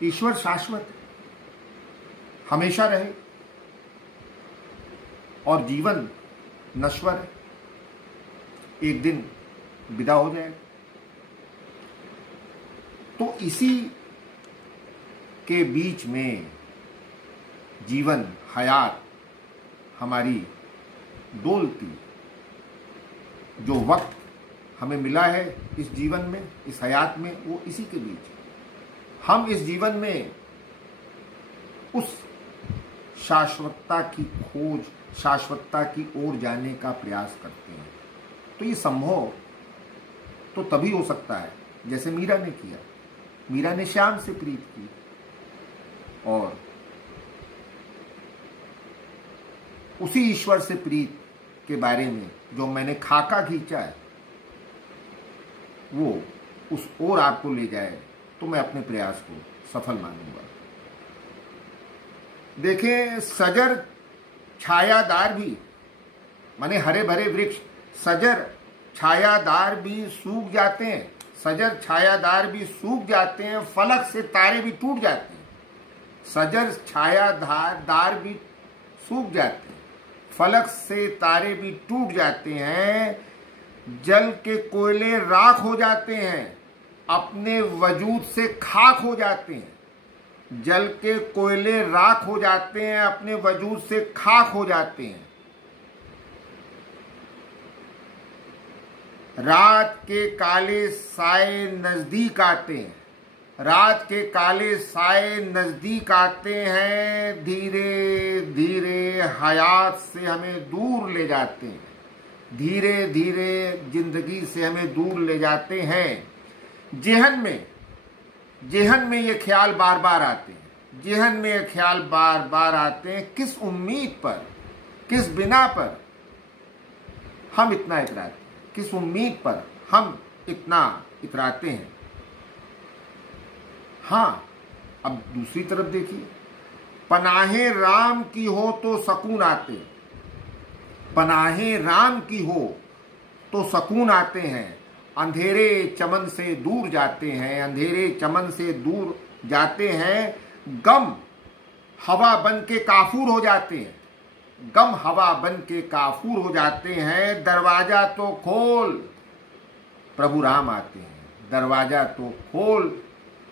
ईश्वर शाश्वत है, हमेशा रहे, और जीवन नश्वर है, एक दिन विदा हो जाएगा। तो इसी के बीच में जीवन, हयात हमारी डोलती, जो वक्त हमें मिला है इस जीवन में, इस हयात में, वो इसी के बीच है। हम इस जीवन में उस शाश्वतता की खोज, शाश्वतता की ओर जाने का प्रयास करते हैं। तो ये संभव तो तभी हो सकता है जैसे मीरा ने किया। मीरा ने श्याम से प्रीत की और उसी ईश्वर से प्रीत के बारे में जो मैंने खाका खींचा है वो उस ओर आपको ले जाए तो मैं अपने प्रयास को सफल मानूंगा। देखें, सजर छायादार भी, माने हरे भरे वृक्ष, सजर छायादार भी सूख जाते हैं, सजर छायादार भी सूख जाते हैं, फलक से तारे भी टूट जाते हैं। सजर छायादार भी सूख जाते हैं, फलक से तारे भी टूट जाते हैं, जल के कोयले राख हो जाते हैं, अपने वजूद से खाक हो जाते हैं। जल के कोयले राख हो जाते हैं, अपने वजूद से खाक हो जाते हैं। रात के काले साए नजदीक आते हैं, रात के काले साए नजदीक आते हैं, धीरे धीरे हयात से हमें दूर ले जाते हैं, धीरे धीरे जिंदगी से हमें दूर ले जाते हैं। जेहन में ये ख्याल बार बार आते हैं, जेहन में ये ख्याल बार बार आते हैं, किस उम्मीद पर, किस बिना पर हम इतना इतराते हैं, किस उम्मीद पर हम इतना इतराते हैं। हाँ, अब दूसरी तरफ देखिए, पनाहे राम की हो तो सकून आते, पनाहे राम की हो तो सकून आते हैं, अंधेरे चमन से दूर जाते हैं, अंधेरे चमन से दूर जाते हैं, गम हवा बन के काफूर हो जाते हैं, गम हवा बन के काफूर हो जाते हैं। दरवाजा तो खोल, प्रभु राम आते हैं, दरवाजा तो खोल,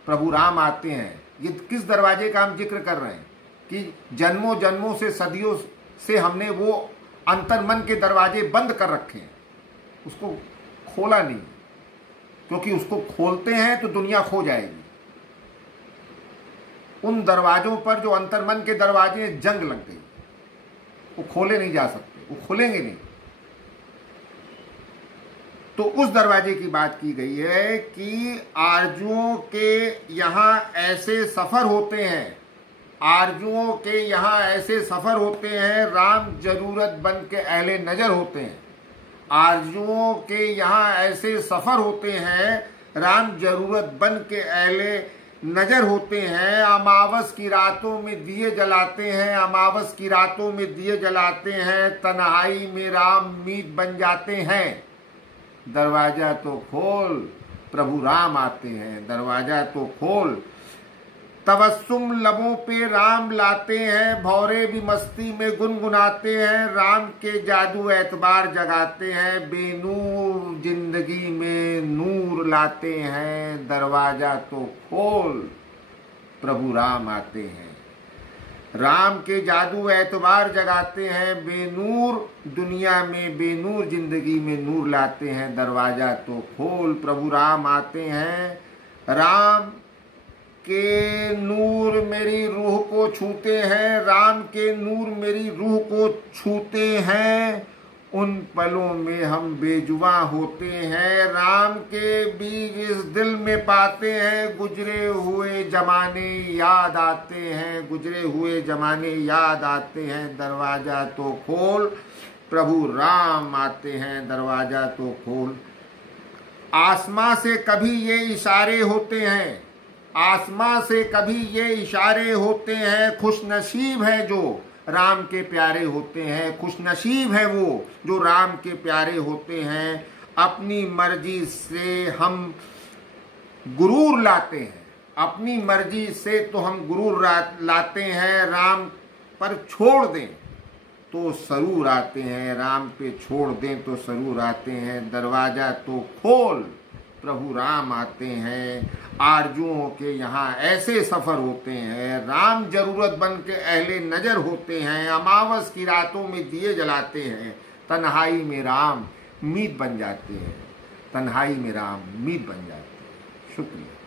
प्रभु राम आते हैं। ये किस दरवाजे का हम जिक्र कर रहे हैं कि जन्मों जन्मों से, सदियों से हमने वो अंतर्मन के दरवाजे बंद कर रखे हैं, उसको खोला नहीं, क्योंकि उसको खोलते हैं तो दुनिया खो जाएगी। उन दरवाजों पर जो अंतर्मन के दरवाजे, जंग लग गई, वो खोले नहीं जा सकते, वो खुलेंगे नहीं। तो उस दरवाजे की बात की गई है कि आरजुओं के यहां ऐसे सफर होते हैं, आरजुओं के यहां ऐसे सफर होते हैं, राम जरूरत बन के अहले नजर होते हैं। आरजुओं के यहां ऐसे सफर होते हैं, राम जरूरत बन के अहले नजर होते हैं। अमावस की रातों में दिए जलाते हैं, अमावस की रातों में दिए जलाते हैं, तन्हाई में राम मीत बन जाते हैं। दरवाजा तो खोल, प्रभु राम आते हैं, दरवाजा तो खोल। तबस्सुम लबों पे राम लाते हैं, भौरे भी मस्ती में गुनगुनाते हैं, राम के जादू एतबार जगाते हैं, बेनूर जिंदगी में नूर लाते हैं। दरवाजा तो खोल, प्रभु राम आते हैं, राम के जादू एतबार जगाते हैं, बेनूर दुनिया में, बेनूर जिंदगी में नूर लाते हैं। दरवाजा तो खोल, प्रभु राम आते हैं। राम के नूर मेरी रूह को छूते हैं, राम के नूर मेरी रूह को छूते हैं, उन पलों में हम बेजुबां होते हैं। राम के बीज इस दिल में पाते हैं, गुजरे हुए जमाने याद आते हैं, गुजरे हुए जमाने याद आते हैं। दरवाजा तो खोल, प्रभु राम आते हैं, दरवाजा तो खोल। आसमां से कभी ये इशारे होते हैं, आसमां से कभी ये इशारे होते हैं, खुशनसीब है जो राम के प्यारे होते हैं, खुशनसीब है वो जो राम के प्यारे होते हैं। अपनी मर्जी से हम गुरूर लाते हैं, अपनी मर्जी से तो हम गुरूर लाते हैं, राम पर छोड़ दें तो सरूर आते हैं, राम पे छोड़ दें तो सरूर आते हैं। दरवाजा तो खोल प्रभु राम आते हैं। आरजुओं के यहाँ ऐसे सफर होते हैं, राम जरूरत बन के अहले नजर होते हैं। अमावस की रातों में दिए जलाते हैं, तन्हाई में राम मीत बन जाते हैं, तन्हाई में राम मीत बन जाते हैं। शुक्रिया।